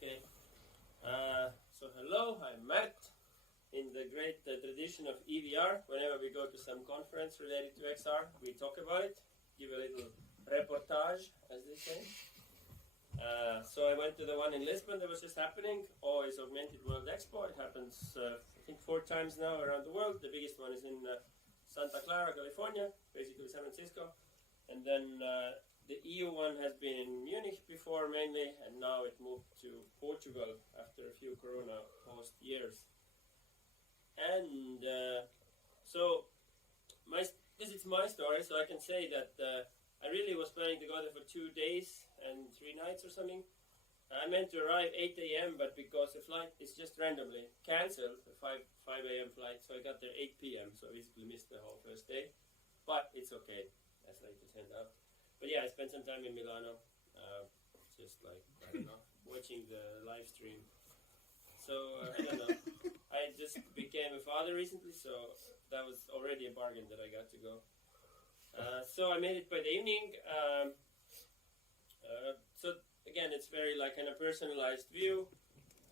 Okay. So hello, I'm Märt. In the great tradition of EVR, whenever we go to some conference related to XR, we talk about it, give a little reportage, as they say. So I went to the one in Lisbon that was just happening, always Augmented World Expo. It happens, I think, 4 times now around the world. The biggest one is in Santa Clara, California, basically San Francisco. And then the EU one has been in Munich before mainly, and now it moved to Portugal after a few Corona post years. And so this is my story, so I can say that I really was planning to go there for 2 days and 3 nights or something. I meant to arrive 8 a.m., but because the flight is just randomly cancelled, the 5 a.m. flight, so I got there 8 p.m., so I basically missed the whole first day. But it's okay, as late as turned out. But yeah, I spent some time in Milano, just like, I don't know, watching the live stream. So, I don't know, I just became a father recently, so that was already a bargain that I got to go. So I made it by the evening. So again, it's very like kind of personalized view.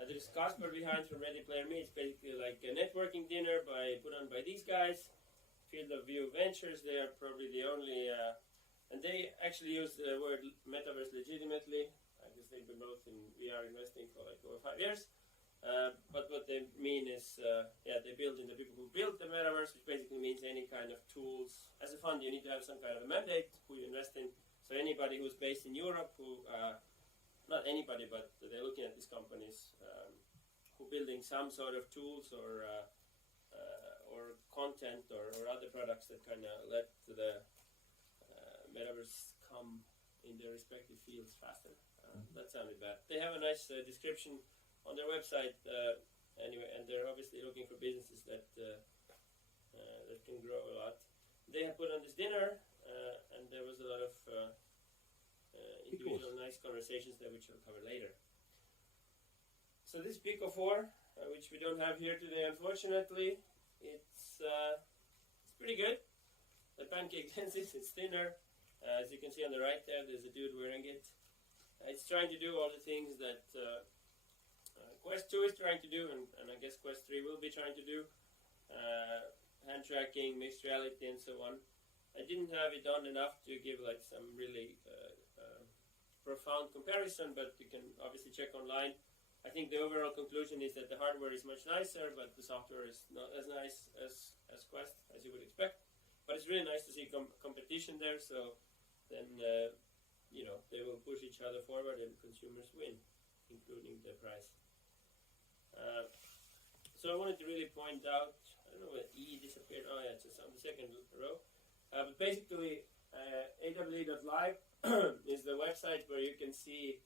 There's Casper behind from Ready Player Me. It's basically like a networking dinner put on by these guys. Field of View Ventures, they are probably the only, and they actually use the word metaverse legitimately. I guess they've been both in VR investing for like over 5 years. But what they mean is, they build in the people who build the metaverse, which basically means any kind of tools. As a fund, you need to have some kind of a mandate who you invest in. So anybody who's based in Europe, not anybody, but they're looking at these companies who building some sort of tools or content or other products that kind of let the metaverse come in their respective fields faster. That sounded bad. They have a nice description on their website anyway, and they're obviously looking for businesses that can grow a lot. They have put on this dinner, and there was a lot of individual nice conversations there, which I'll cover later. So this Pico 4, which we don't have here today, unfortunately, it's pretty good. The pancake lenses, it's thinner. As you can see on the right there, there's a dude wearing it. It's trying to do all the things that Quest 2 is trying to do, and I guess Quest 3 will be trying to do. Hand tracking, mixed reality, and so on. I didn't have it on enough to give like some really profound comparison, but you can obviously check online. I think the overall conclusion is that the hardware is much nicer, but the software is not as nice as Quest, as you would expect. But it's really nice to see competition there, so then they will push each other forward and consumers win, including the price. So I wanted to really point out, I don't know where E disappeared, oh yeah, it's just on the second row. But basically, AWE.live is the website where you can see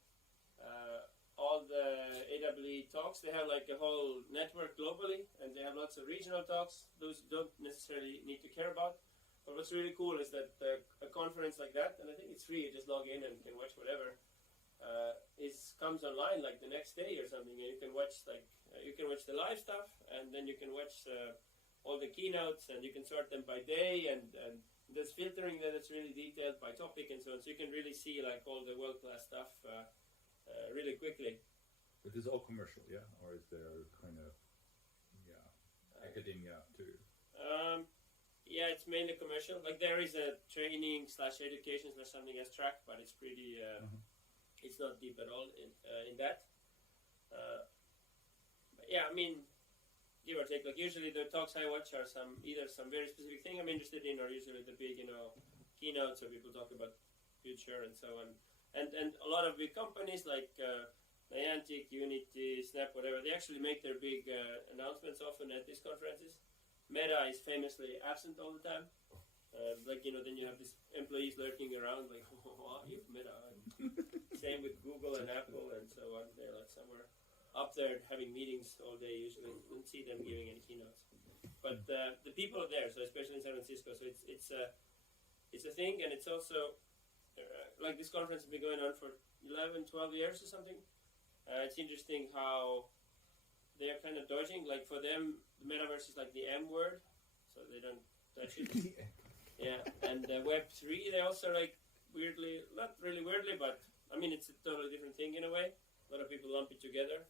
all the AWE talks. They have like a whole network globally, and they have lots of regional talks. Those you don't necessarily need to care about. But what's really cool is that a conference like that, and I think it's free, you just log in and can watch whatever, comes online like the next day or something, and you can watch the live stuff, and then you can watch all the keynotes, and you can sort them by day, and there's filtering there that's really detailed by topic and so on, so you can really see like all the world-class stuff really quickly. But is all commercial, yeah? Or is there kind of, academia too? Yeah, it's mainly commercial. Like there is a training / education / something as track, but it's pretty, it's not deep at all in that. But yeah, I mean, give or take, like usually the talks I watch are either some very specific thing I'm interested in, or usually the big, keynotes where people talk about future and so on. And a lot of big companies like Niantic, Unity, Snap, whatever, they actually make their big announcements often at these conferences. Meta is famously absent all the time. Then you have these employees lurking around like, wow, you've Meta. Same with Google and Apple and so on. They're like somewhere up there having meetings all day usually. You don't see them giving any keynotes. But the people are there, so especially in San Francisco. So it's a thing, and it's also, like this conference has been going on for 11, 12 years or something. It's interesting how they are kind of dodging. Like for them, the metaverse is like the M word, so they don't touch it. Yeah, and Web 3, they also like weirdly, not really weirdly, but I mean it's a totally different thing in a way. A lot of people lump it together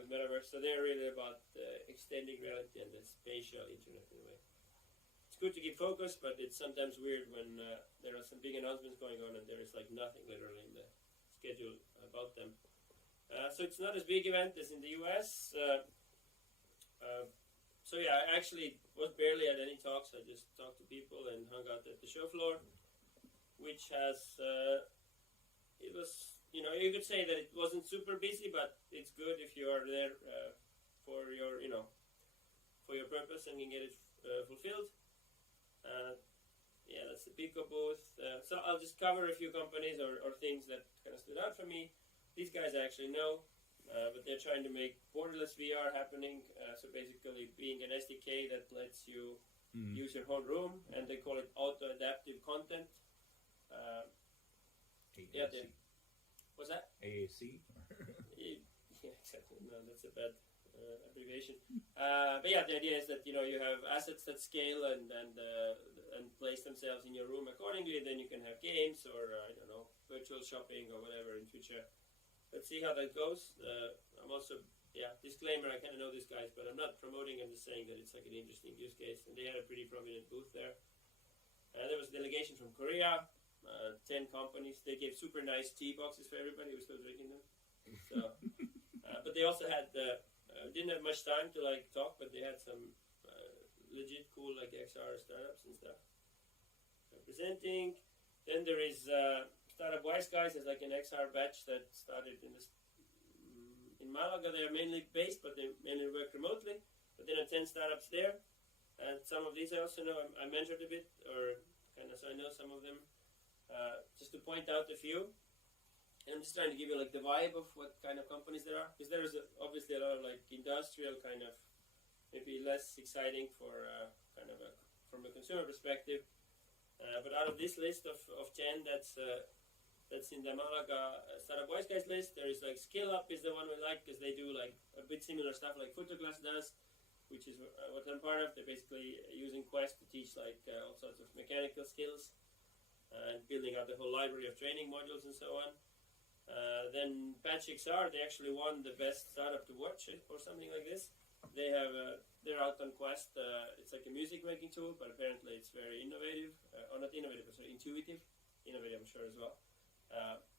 with metaverse. So they're really about extending reality and the spatial internet in a way. It's good to keep focused, but it's sometimes weird when there are some big announcements going on and there is like nothing literally in the schedule about them. So it's not as big event as in the US. So yeah, I actually was barely at any talks. I just talked to people and hung out at the show floor, which has, it was, you know, you could say that it wasn't super busy, but it's good if you are there for your, you know, for your purpose and can get it fulfilled. Yeah, that's the Pico booth. So I'll just cover a few companies or things that kind of stood out for me. These guys I actually know. But they're trying to make borderless VR happening. So basically being an SDK that lets you use your whole room, and they call it auto-adaptive content. Yeah, what's that? AAC? Yeah, exactly. No, that's a bad abbreviation. But yeah, the idea is that, you know, you have assets that scale and place themselves in your room accordingly. Then you can have games or, I don't know, virtual shopping or whatever in future. Let's see how that goes. I'm also, yeah, disclaimer, I kind of know these guys, but I'm not promoting, I'm just saying that it's like an interesting use case. And they had a pretty prominent booth there. There was a delegation from Korea, 10 companies. They gave super nice tea boxes for everybody who was still drinking them. So, but they also had, didn't have much time to like talk, but they had some legit cool like XR startups and stuff presenting. Then there is Startup Wise Guys is like an XR batch that started in Malaga. They are mainly based, but they mainly work remotely. But there are 10 startups there, and some of these I also know. I mentored a bit, or kind of, so I know some of them. Just to point out a few, and I'm just trying to give you like the vibe of what kind of companies there are, because there is obviously a lot of like industrial kind of, maybe less exciting for kind of from a consumer perspective. But out of this list of 10, that's in the Malaga Startup Wise Guys list. There is like Skill Up is the one we like, because they do like a bit similar stuff like Photoglass does, which is what I'm part of. They're basically using Quest to teach like all sorts of mechanical skills and building out the whole library of training modules and so on. Then Patch XR, they actually won the best startup to watch or something like this. They have they're out on Quest. It's like a music making tool, but apparently it's very innovative, or not innovative, but sort of intuitive. Innovative, I'm sure as well.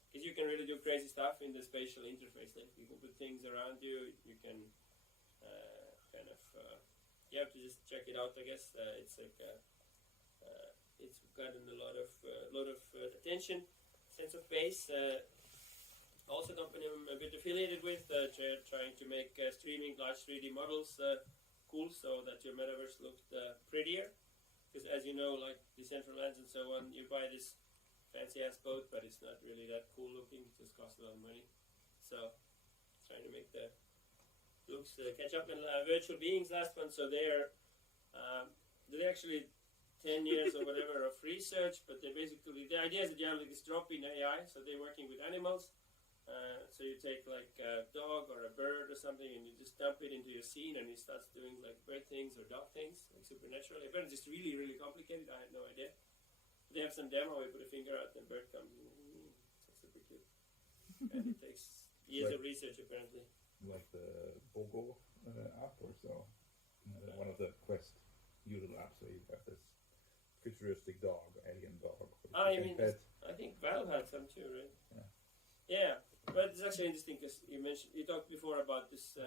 Because you can really do crazy stuff in the spatial interface. Like you can put things around you. You can kind of you have to just check it out. I guess it's like it's gotten a lot of attention, sense of pace. Also, company I'm a bit affiliated with, trying to make streaming large 3D models cool, so that your metaverse looked prettier. Because as you know, like Decentraland and so on, you buy this fancy ass boat, but it's not really that cool looking. It just costs a lot of money. So trying to make the looks catch up. And Virtual Beings, last one. So they're actually 10 years or whatever of research, but they basically, the idea is that you have like this drop-in AI. So they're working with animals. So you take like a dog or a bird or something, and you just dump it into your scene, and it starts doing like bird things or dog things, like supernaturally. Apparently, it's really, really complicated. I had no idea. They have some demo where you put a finger out and the bird comes in. It's super cute. And it takes years of research, apparently. Like the BOGO app or so. One of the Quest user apps where you have this futuristic dog, alien dog. I mean, I think Valve had some too, right? Yeah. But it's actually interesting because you talked before about this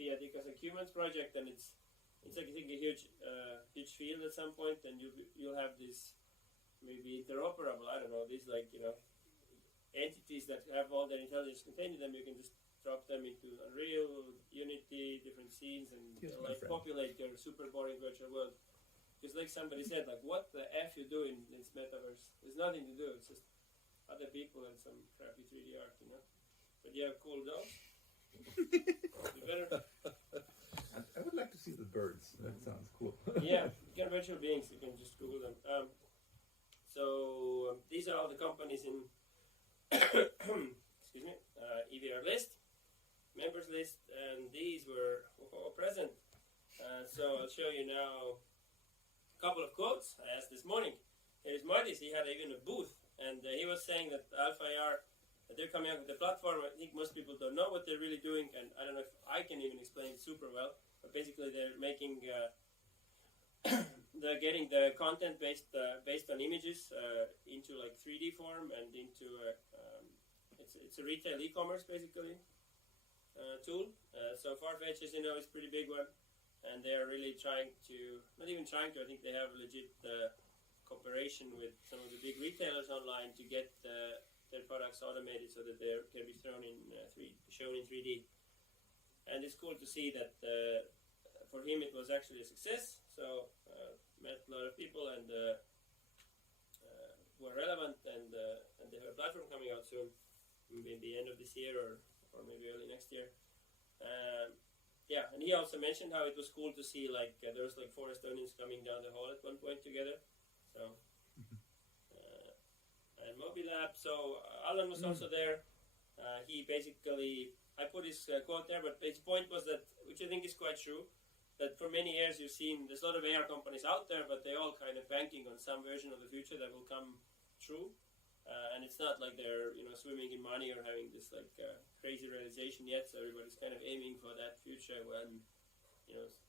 Theaticus and Humans project, and it's like I think a huge field at some point, and you'll have this maybe interoperable, I don't know, these like, you know, entities that have all their intelligence contained in them. You can just drop them into Unreal, Unity, different scenes, and like populate your super boring virtual world. Because like somebody said, like, what the F you do in this metaverse? There's nothing to do. It's just other people and some crappy 3D art, you know. But you have cool dogs. You better. I would like to see the birds. That sounds cool. Yeah, you can Virtual Beings. You can just Google them. So these are all the companies in excuse me, EVR list, members list, and these were present. So I'll show you now a couple of quotes I asked this morning. Here's Marty's. He had even a booth, and he was saying that Alpha AR they're coming out with the platform. I think most people don't know what they're really doing, and I don't know if I can even explain it super well. But basically, they're making they're getting the content based on images into like 3D form and into it's a retail e-commerce basically tool. So Farfetch, as you know, is a pretty big one, and they are really trying to, not even trying to, I think they have legit cooperation with some of the big retailers online to get their products automated so that they can be shown in 3D. And it's cool to see that for him it was actually a success. So met a lot of people and who are relevant, and they have a platform coming out soon, maybe end of this year or maybe early next year. Yeah, and he also mentioned how it was cool to see like there was like 4 Estonians coming down the hall at one point together. So and Mobile App. So Alan was also there. He basically, I put his quote there, but his point was that, which I think is quite true, that for many years you've seen there's a lot of AR companies out there, but they all kind of banking on some version of the future that will come true. And it's not like they're swimming in money or having this like crazy realization yet. So everybody's kind of aiming for that future when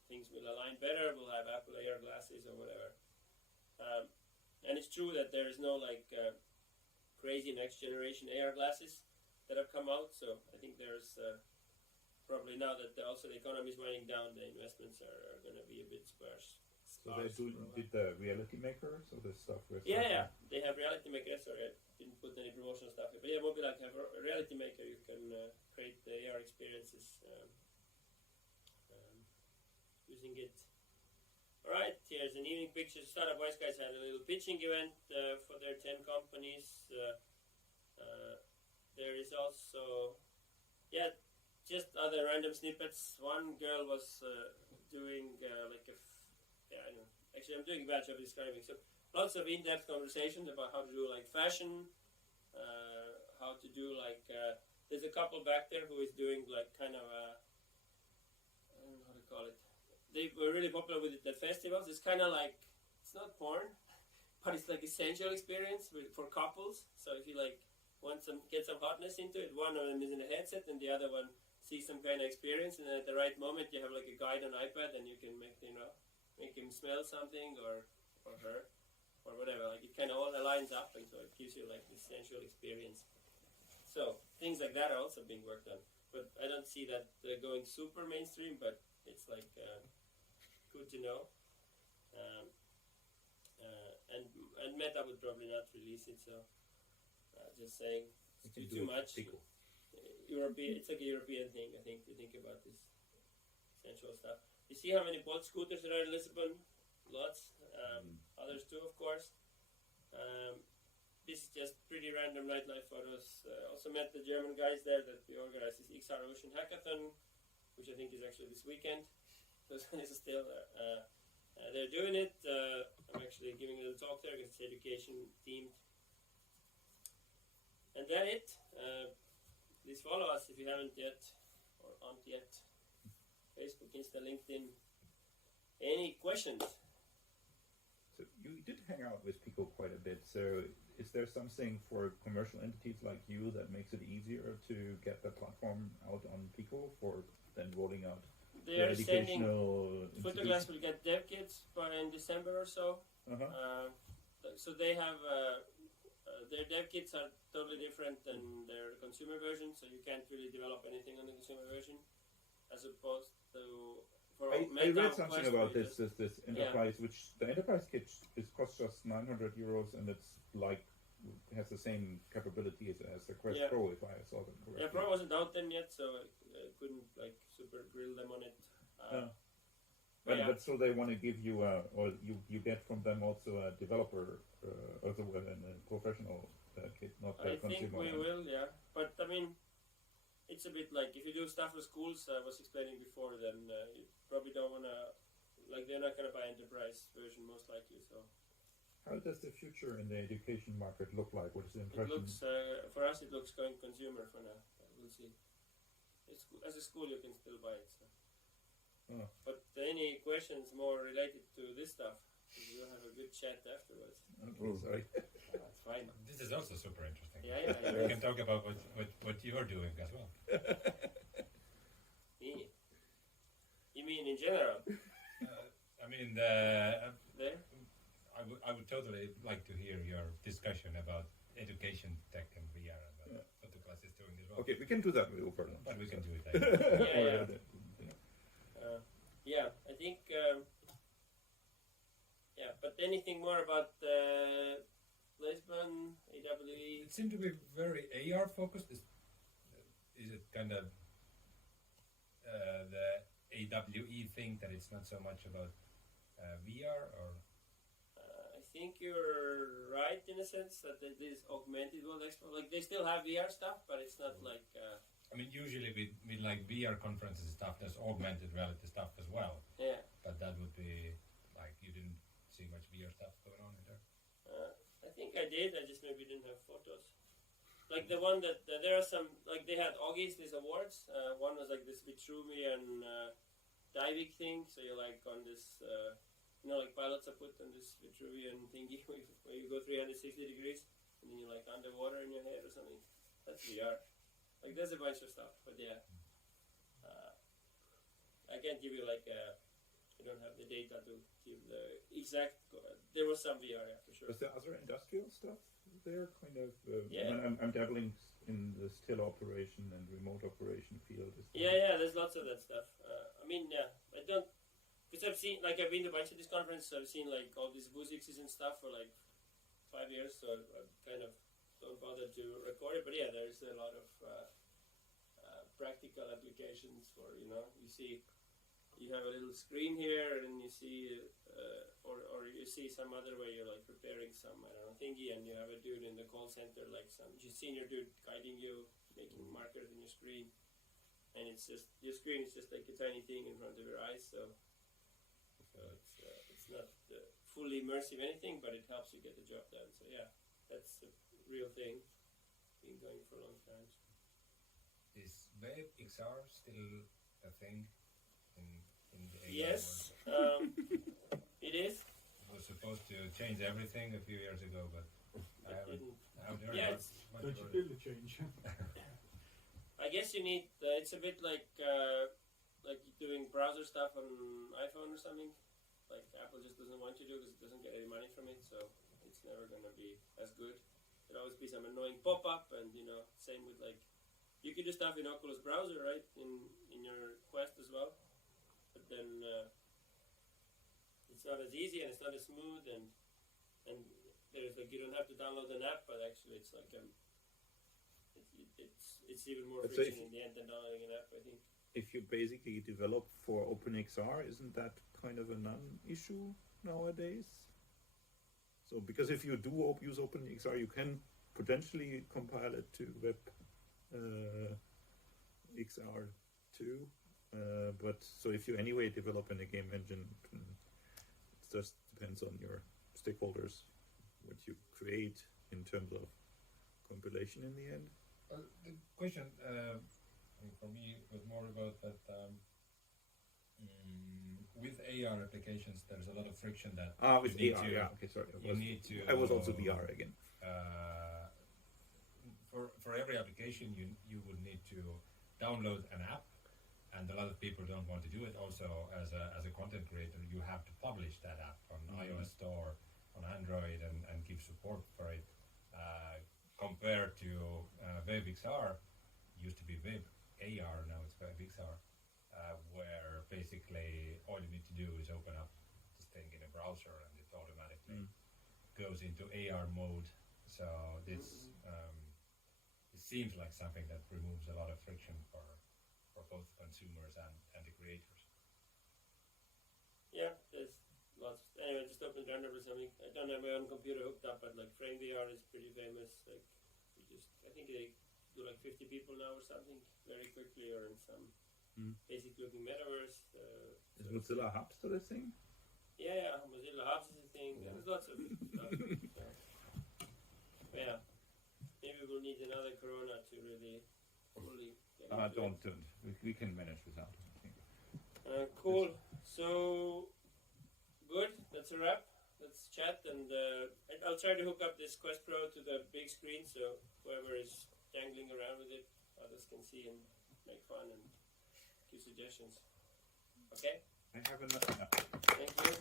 things will align better. We'll have Apple AR glasses or whatever. And it's true that there is no like crazy next generation AR glasses that have come out. So I think there's probably now that also the economy is winding down, the investments are going to be a bit sparse. So they did the reality maker, so this stuff with yeah, they have reality maker. Sorry, I didn't put any promotional stuff here, but yeah, Mobile have a reality maker. You can create the AR experiences using it. Alright, here's an evening picture. Startup Wise Guys had a little pitching event for their 10 companies. There is also, just other random snippets. One girl was doing like a actually I'm doing a bad job describing. So lots of in-depth conversations about how to do like fashion, how to do like there's a couple back there who is doing like kind of I don't know how to call it. They were really popular with it at festivals. It's kind of like, it's not porn, but it's like a sensual experience for couples. So if you like want get some hotness into it, one of them is in a headset and the other one sees some kind of experience, and then at the right moment you have like a guide on iPad and you can make him smell something or her or whatever. Like it kind of all aligns up, and so it gives you like this sensual experience. So things like that are also being worked on, but I don't see that going super mainstream. But it's like good to know. And Meta would probably not release it, so just saying it's too much. European, it's like a European thing, I think, to think about this sensual stuff. You see how many Bolt scooters there are in Lisbon? Lots. Others too, of course. This is just pretty random nightlife photos. Also met the German guys there that we organized this XR Ocean Hackathon, which I think is actually this weekend. So this is still, they're doing it. I'm actually giving a little talk there because it's education themed. And then it. Please follow us if you haven't yet, or aren't yet. Facebook, Insta, LinkedIn. Any questions? So you did hang out with Pico quite a bit. So is there something for commercial entities like you that makes it easier to get the platform out on Pico for then rolling out They are sending, educational Photoglass will get dev kits in December or so. So they have, their dev kits are totally different than their consumer version, so you can't really develop anything on the consumer version, as opposed to... I read something about this enterprise, which the enterprise kit costs just 900 euros, and it's like has the same capabilities as the Quest Pro, if I saw them correctly. Yeah, Pro wasn't out then yet, so I couldn't like super grill them on it. But so they want to give you or you get from them also a developer, also a professional kit, not the consumer. I think we will, yeah. But I mean, it's a bit like if you do stuff with schools, I was explaining before, then you probably don't want to, like they're not going to buy enterprise version most likely. So how does the future in the education market look like? What is the impression? It looks, for us, it looks going consumer for now. We'll see. As a school, you can still buy it. So. But any questions more related to this stuff? We'll have a good chat afterwards. Okay, sorry. fine. This is also super interesting. Yeah. We can talk about what you're doing as well. Me? You mean in general? I mean, There? I would totally like to hear your discussion about education tech and VR and what the class is doing as well. Okay, we can do that over lunch. But we can do it later. Yeah, I think. But anything more about Lisbon AWE? It seemed to be very AR focused. Is it kind of the AWE thing that it's not so much about VR or? I think you're right in a sense that it is augmented world expo. Like they still have VR stuff, but it's not like. I mean, usually with like VR conferences and stuff, there's augmented reality stuff as well. Yeah. But that would be like you didn't see much VR stuff going on in there. I think I did. I just maybe didn't have photos. Like the one that there are some like they had August these awards. One was like this Vitruvian diving thing. So you're like on this, like pilots are put on this Vitruvian thingy where you go 360 degrees and then you're like underwater in your head or something. That's VR. Like there's a bunch of stuff, but yeah, I can't give you like I don't have the data to give the exact. There was some VR, yeah, for sure. Was there other industrial stuff there? Kind of. Yeah. I'm dabbling in the still operation and remote operation field. Yeah. There's lots of that stuff. I mean, yeah, I don't. Because I've seen, like, I've been to a bunch of these conferences. So I've seen like all these Vuzixes and stuff for like 5 years. So I kind of don't bother to record it. But yeah, there's a lot of practical applications for you see. You have a little screen here, and you see, or you see some other way you're like preparing some thingy, and you have a dude in the call center, like some senior dude guiding you, making markers in your screen, and it's just your screen is just like a tiny thing in front of your eyes, so it's not fully immersive anything, but it helps you get the job done. So yeah, that's a real thing, been going for a long time. Is Wave XR still a thing? In the Yes, it is. It was supposed to change everything a few years ago, but I haven't heard Yeah, much Don't you feel the change? I guess you need. It's a bit like doing browser stuff on iPhone or something. Like Apple just doesn't want you to because it doesn't get any money from it, so it's never gonna be as good. There'll always be some annoying pop-up, and same with like you could do stuff in Oculus browser, right? In your Quest as well. But then it's not as easy and it's not as smooth and there's like you don't have to download an app, but actually it's like it's even more friction in the end than downloading an app, I think. If you basically develop for OpenXR, isn't that kind of a non-issue nowadays? So because if you do use OpenXR, you can potentially compile it to Web XR2. But so if you anyway develop in a game engine, it just depends on your stakeholders what you create in terms of compilation in the end. The question for me was more about that with AR applications there's a lot of friction that with AR, yeah, okay, sorry. I was also VR again. For every application you would need to download an app. And a lot of people don't want to do it. Also, as a content creator, you have to publish that app on iOS Store, on Android, and give support for it. Compared to Wave XR, used to be Wave AR, now it's Wave XR, where basically all you need to do is open up this thing in a browser, and it automatically goes into AR mode. So this it seems like something that removes a lot of friction for both consumers and the creators. Yeah, there's lots. Anyway, just opened Render or something. I don't have my own computer hooked up, but like Frame VR is pretty famous. Like, I think they do like 50 people now or something very quickly, or in some basic looking metaverse. Is Mozilla Hub still a thing? Yeah, Mozilla Hubs is a thing. Yeah. There's lots of stuff. Yeah, maybe we'll need another Corona to really fully. Don't. We can manage without. I think. Cool. So good. That's a wrap. Let's chat, and I'll I'll try to hook up this Quest Pro to the big screen so whoever is dangling around with it, others can see and make fun and give suggestions. Okay? I have another. No. Thank you.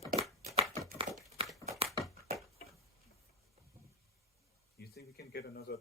You think we can get another